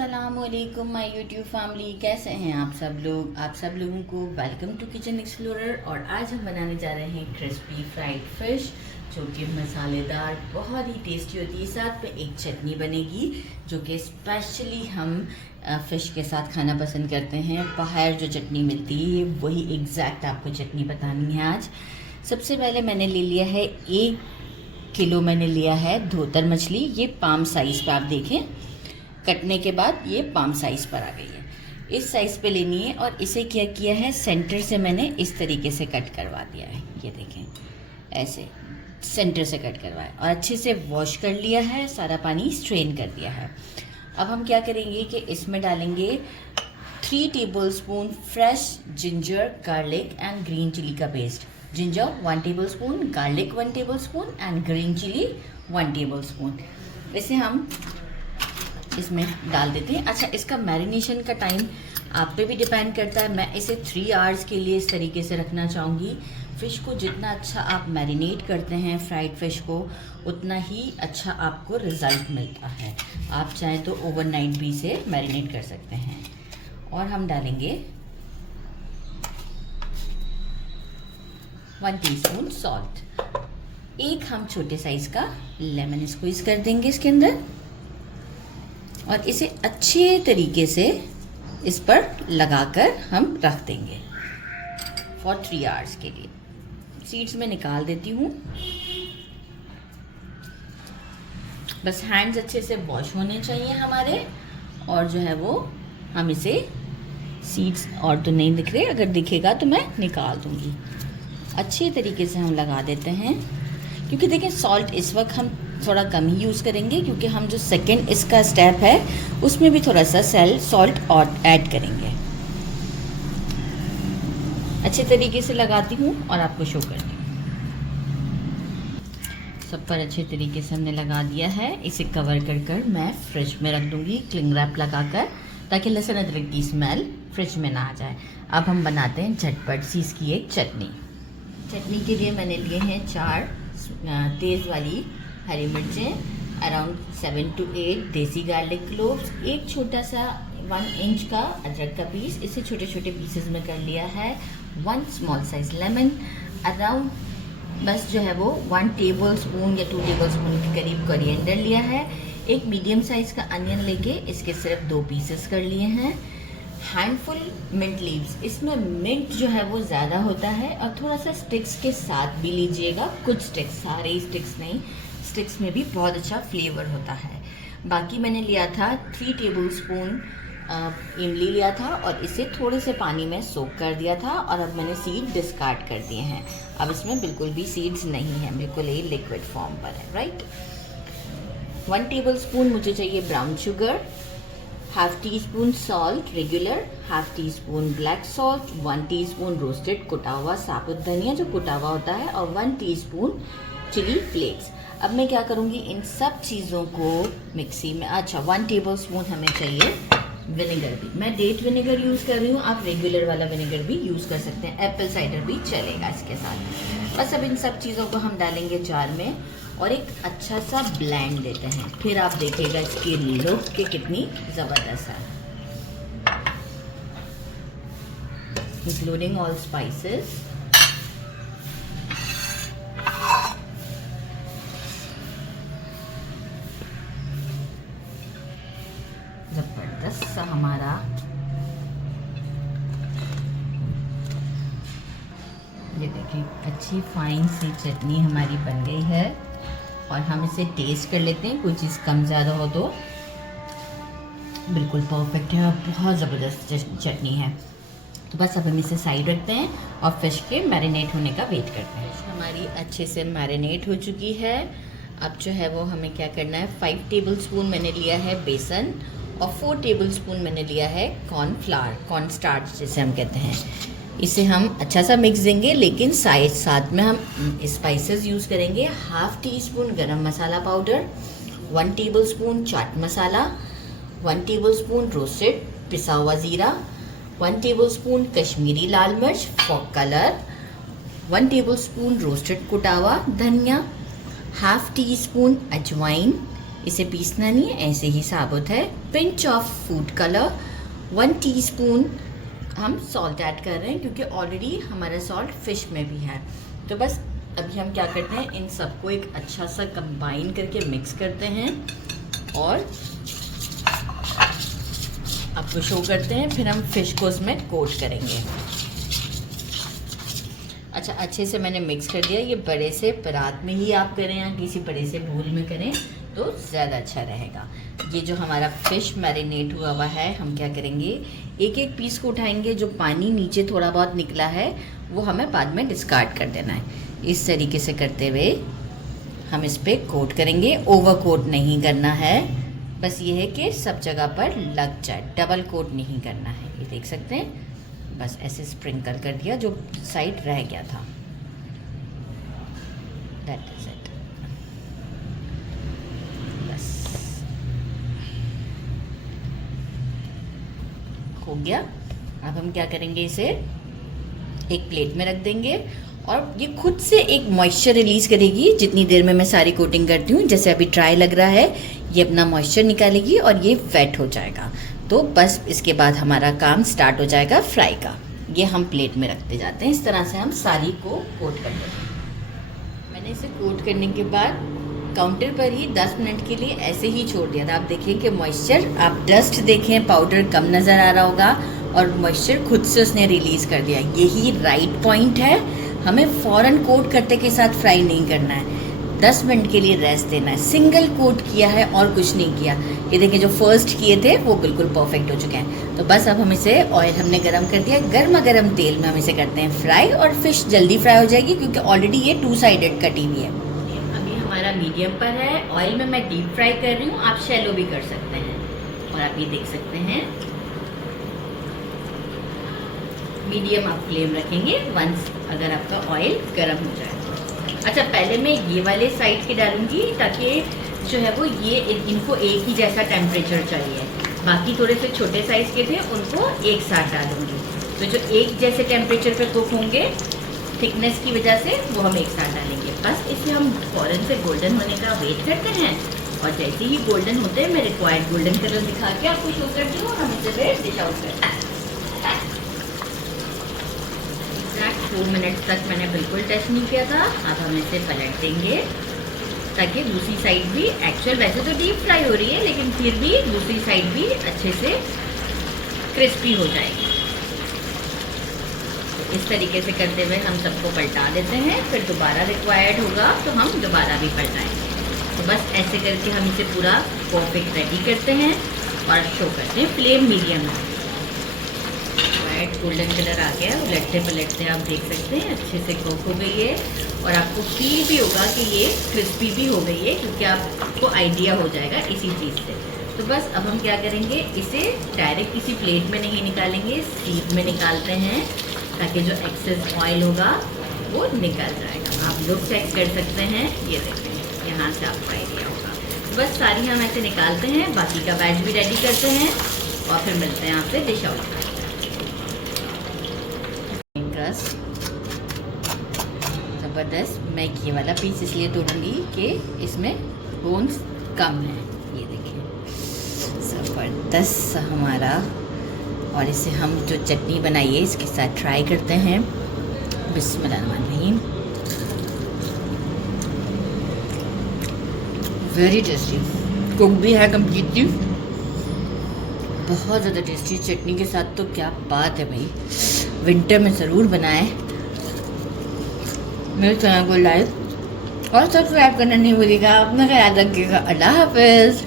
अस्सलामुअलैकुम my YouTube family, कैसे हैं आप सब लोग। आप सब लोगों को वेलकम टू किचन एक्सप्लोरर। और आज हम बनाने जा रहे हैं क्रिस्पी फ्राइड फिश, जो कि मसालेदार बहुत ही टेस्टी होती है। साथ में एक चटनी बनेगी जो कि स्पेशली हम फ़िश के साथ खाना पसंद करते हैं। बाहर जो चटनी मिलती है वही एग्जैक्ट आपको चटनी बतानी है आज। सबसे पहले मैंने ले लिया है 1 किलो मैंने लिया है धोतर मछली। ये पाम साइज़ पे आप देखें, कटने के बाद ये पाम साइज़ पर आ गई है। इस साइज़ पे लेनी है और इसे क्या किया है, सेंटर से मैंने इस तरीके से कट करवा दिया है। ये देखें, ऐसे सेंटर से कट करवाया और अच्छे से वॉश कर लिया है, सारा पानी स्ट्रेन कर दिया है। अब हम क्या करेंगे कि इसमें डालेंगे 3 tablespoon fresh ginger, garlic and green chilli का paste. Ginger 1 tablespoon, garlic 1 tablespoon and green chilli 1 tablespoon. इसे हम इसमें डाल देते हैं। अच्छा, इसका मैरिनेशन का टाइम आप पे भी डिपेंड करता है। मैं इसे 3 आवर्स के लिए इस तरीके से रखना चाहूँगी। फ़िश को जितना अच्छा आप मैरिनेट करते हैं, फ्राइड फ़िश को, उतना ही अच्छा आपको रिज़ल्ट मिलता है। आप चाहें तो ओवरनाइट भी इसे मैरिनेट कर सकते हैं। और हम डालेंगे 1 टीस्पून सॉल्ट। एक हम छोटे साइज़ का लेमन स्क्वीज़ कर देंगे इसके अंदर और इसे अच्छे तरीके से इस पर लगाकर हम रख देंगे फॉर 3 आवर्स के लिए। सीड्स में निकाल देती हूँ। बस हैंड्स अच्छे से वॉश होने चाहिए हमारे। और जो है वो हम इसे, सीड्स और तो नहीं दिख रहे, अगर दिखेगा तो मैं निकाल दूँगी। अच्छे तरीके से हम लगा देते हैं, क्योंकि देखिए सॉल्ट इस वक्त हम थोड़ा कम ही यूज़ करेंगे, क्योंकि हम जो सेकंड इसका स्टेप है उसमें भी थोड़ा सा सॉल्ट और ऐड करेंगे। अच्छे तरीके से लगाती हूँ और आपको शो करती हूँ। सब पर अच्छे तरीके से हमने लगा दिया है। इसे कवर कर मैं फ्रिज में रख दूँगी क्लिंग रैप लगाकर, ताकि लहसुन अदरक की स्मेल फ्रिज में ना आ जाए। अब हम बनाते हैं झटपट सी इसकी एक चटनी। चटनी के लिए मैंने लिए हैं 4 तेज़ वाली हरी मिर्चें, अराउंड 7 to 8 देसी गार्लिक क्लोव्स, एक छोटा सा 1 इंच का अदरक का पीस, इसे छोटे छोटे पीसेस में कर लिया है। 1 स्मॉल साइज लेमन, अराउंड बस जो है वो 1 टेबलस्पून या 2 टेबलस्पून के करीब कोरिएंडर लिया है। एक मीडियम साइज़ का अनियन लेके इसके सिर्फ 2 पीसेस कर लिए हैं। हैंडफुल मिंट लीव्स, इसमें मिंट जो है वो ज़्यादा होता है और थोड़ा सा स्टिक्स के साथ भी लीजिएगा। कुछ स्टिक्स, सारे स्टिक्स नहीं, स्टिक्स में भी बहुत अच्छा फ्लेवर होता है। बाकी मैंने लिया था 3 टेबलस्पून इमली लिया था और इसे थोड़े से पानी में सोक कर दिया था। और अब मैंने सीड डिस्कार्ड कर दिए हैं। अब इसमें बिल्कुल भी सीड्स नहीं है, बिल्कुल ये लिक्विड फॉर्म पर है, राइट। 1 टेबलस्पून मुझे चाहिए brown sugar, half tea spoon salt regular, half tea spoon black salt, 1 teaspoon roasted कुटा हुआ साबुत धनिया जो कुटा हुआ होता है, और 1 टीस्पून चिली फ्लेक्स। अब मैं क्या करूँगी, इन सब चीज़ों को मिक्सी में, अच्छा 1 टेबलस्पून हमें चाहिए विनेगर भी। मैं डेट विनेगर यूज़ कर रही हूँ, आप रेगुलर वाला विनेगर भी यूज़ कर सकते हैं, एप्पल साइडर भी चलेगा इसके साथ। बस अब इन सब चीज़ों को हम डालेंगे जार में और एक अच्छा सा ब्लेंड देते हैं। फिर आप देखिएगा इसकी लुक कि कितनी ज़बरदस्त है। Including all spices. ज़बरदस्त सा हमारा ये देखिए अच्छी फाइन सी चटनी हमारी बन गई है। और हम इसे टेस्ट कर लेते हैं, कोई चीज़ कम ज़्यादा हो तो। बिल्कुल परफेक्ट है और बहुत ज़बरदस्त चटनी है। तो बस अब हम इसे साइड रखते हैं और फिश के मैरिनेट होने का वेट करते हैं। हमारी अच्छे से मैरिनेट हो चुकी है। अब जो है वो हमें क्या करना है, 5 टेबलस्पून मैंने लिया है बेसन और 4 टेबलस्पून मैंने लिया है कॉर्नफ्लावर, कॉर्न स्टार्च जिसे हम कहते हैं। इसे हम अच्छा सा मिक्स देंगे, लेकिन साथ में हम स्पाइसेस यूज़ करेंगे। हाफ टी स्पून गरम मसाला powder, 1 tablespoon chaat masala, 1 tablespoon roasted पिसा हुआ ज़ीरा, 1 टेबलस्पून कश्मीरी लाल मिर्च फॉर कलर, 1 टेबलस्पून रोस्टेड कुटा हुआ धनिया, हाफ टी स्पून अजवाइन, इसे पीसना नहीं है, ऐसे ही साबुत है। Pinch of food colour, 1 teaspoon हम सॉल्ट ऐड कर रहे हैं क्योंकि ऑलरेडी हमारा सॉल्ट फिश में भी है। तो बस अभी हम क्या करते हैं, इन सबको एक अच्छा सा कंबाइन करके मिक्स करते हैं और आपको शो करते हैं। फिर हम फिश को उसमें कोट करेंगे। अच्छा, अच्छे से मैंने मिक्स कर दिया। ये बड़े से परात में ही आप करें या किसी बड़े से बोल में करें तो ज़्यादा अच्छा रहेगा। ये जो हमारा फ़िश मैरिनेट हुआ हुआ है, हम क्या करेंगे, एक एक पीस को उठाएंगे। जो पानी नीचे थोड़ा बहुत निकला है वो हमें बाद में डिस्कार्ड कर देना है। इस तरीके से करते हुए हम इस पर कोट करेंगे। ओवर कोट नहीं करना है, बस ये है कि सब जगह पर लग जाए, डबल कोट नहीं करना है। ये देख सकते हैं, बस ऐसे स्प्रिंकल कर दिया जो साइड रह गया था। That is it. बस हो गया। अब हम क्या करेंगे, इसे एक प्लेट में रख देंगे और ये खुद से एक मॉइस्चर रिलीज करेगी जितनी देर में मैं सारी कोटिंग करती हूँ। जैसे अभी ड्राई लग रहा है, ये अपना मॉइस्चर निकालेगी और ये वेट हो जाएगा। तो बस इसके बाद हमारा काम स्टार्ट हो जाएगा फ्राई का। ये हम प्लेट में रखते जाते हैं। इस तरह से हम सारी को कोट कर देते हैं। मैंने इसे कोट करने के बाद काउंटर पर ही 10 मिनट के लिए ऐसे ही छोड़ दिया था। आप देखें कि मॉइस्चर, आप डस्ट देखें, पाउडर कम नज़र आ रहा होगा और मॉइस्चर खुद से उसने रिलीज़ कर दिया। यही राइट पॉइंट है। हमें फ़ौरन कोट करते के साथ फ्राई नहीं करना है, 10 मिनट के लिए रेस्ट देना है। सिंगल कोट किया है और कुछ नहीं किया। ये देखिए, जो फर्स्ट किए थे वो बिल्कुल परफेक्ट हो चुके हैं। तो बस अब हम इसे, ऑयल हमने गरम कर दिया, गर्मा गर्म तेल में हम इसे करते हैं फ्राई और फिश जल्दी फ्राई हो जाएगी क्योंकि ऑलरेडी ये 2 साइडेड कटी हुई है। अभी हमारा मीडियम पर है। ऑयल में मैं डीप फ्राई कर रही हूँ, आप शैलो भी कर सकते हैं। और आप ये देख सकते हैं, मीडियम आप फ्लेम रखेंगे वंस अगर आपका ऑयल गर्म हो जाए। अच्छा, पहले मैं ये वाले साइड के डालूंगी ताकि जो है वो ये इनको एक ही जैसा टेम्परेचर चाहिए। बाकी थोड़े से छोटे साइज़ के थे, उनको एक साथ डालूंगी। तो जो एक जैसे टेम्परेचर पे कुक होंगे थिकनेस की वजह से, वो हम एक साथ डालेंगे। बस इसे हम फ़ौरन से गोल्डन होने का वेट करते हैं और जैसे ही गोल्डन होते हैं मैं रिक्वायर्ड गोल्डन कलर दिखा के आपको शो करती हूँ और हम इसे फिर डिश आउट करते हैं। 2 मिनट तक मैंने बिल्कुल टच नहीं किया था। अब हम इसे पलट देंगे ताकि दूसरी साइड भी, एक्चुअल वैसे तो डीप फ्राई हो रही है लेकिन फिर भी दूसरी साइड भी अच्छे से क्रिस्पी हो जाएगी। तो इस तरीके से करते हुए हम सबको पलटा देते हैं। फिर दोबारा रिक्वायर्ड होगा तो हम दोबारा भी पलटाएंगे। तो बस ऐसे करके हम इसे पूरा परफेक्ट रेडी करते हैं और शो करते हैं। फ्लेम मीडियम है। गोल्डन कलर आ गया, उलटते पलटते आप देख सकते हैं अच्छे से कुक हो गई है और आपको फील भी होगा कि ये क्रिस्पी भी हो गई है क्योंकि आपको आइडिया हो जाएगा इसी चीज़ से। तो बस अब हम क्या करेंगे, इसे डायरेक्ट किसी प्लेट में नहीं निकालेंगे, सीप में निकालते हैं ताकि जो एक्सेस ऑयल होगा वो निकल जाएगा। आप लोग चेक कर सकते हैं, ये देखें, यहाँ से आपको आइडिया होगा। तो बस सारी हम ऐसे निकालते हैं, बाकी का बैच भी रेडी करते हैं और फिर मिलते हैं आपसे डिश आउट। ज़बरदस्त। मैं ये वाला पीस इसलिए तोड़ूंगी कि इसमें बोन्स कम है। ये देखिए, ज़बरदस्त हमारा। और इसे हम जो चटनी बनाई है इसके साथ ट्राई करते हैं। बिस्मिल्लाहिर्रहमानिर्रहीम। वेरी टेस्टी, कुक भी है कम्प्लीटली, बहुत ज़्यादा टेस्टी। चटनी के साथ तो क्या बात है भाई, विंटर में ज़रूर बनाएं। मेरे चैनल को लाइक और सब्सक्राइब करना नहीं भूलिएगा। अपना ख्याल रखिएगा। अल्लाह हाफ़िज़।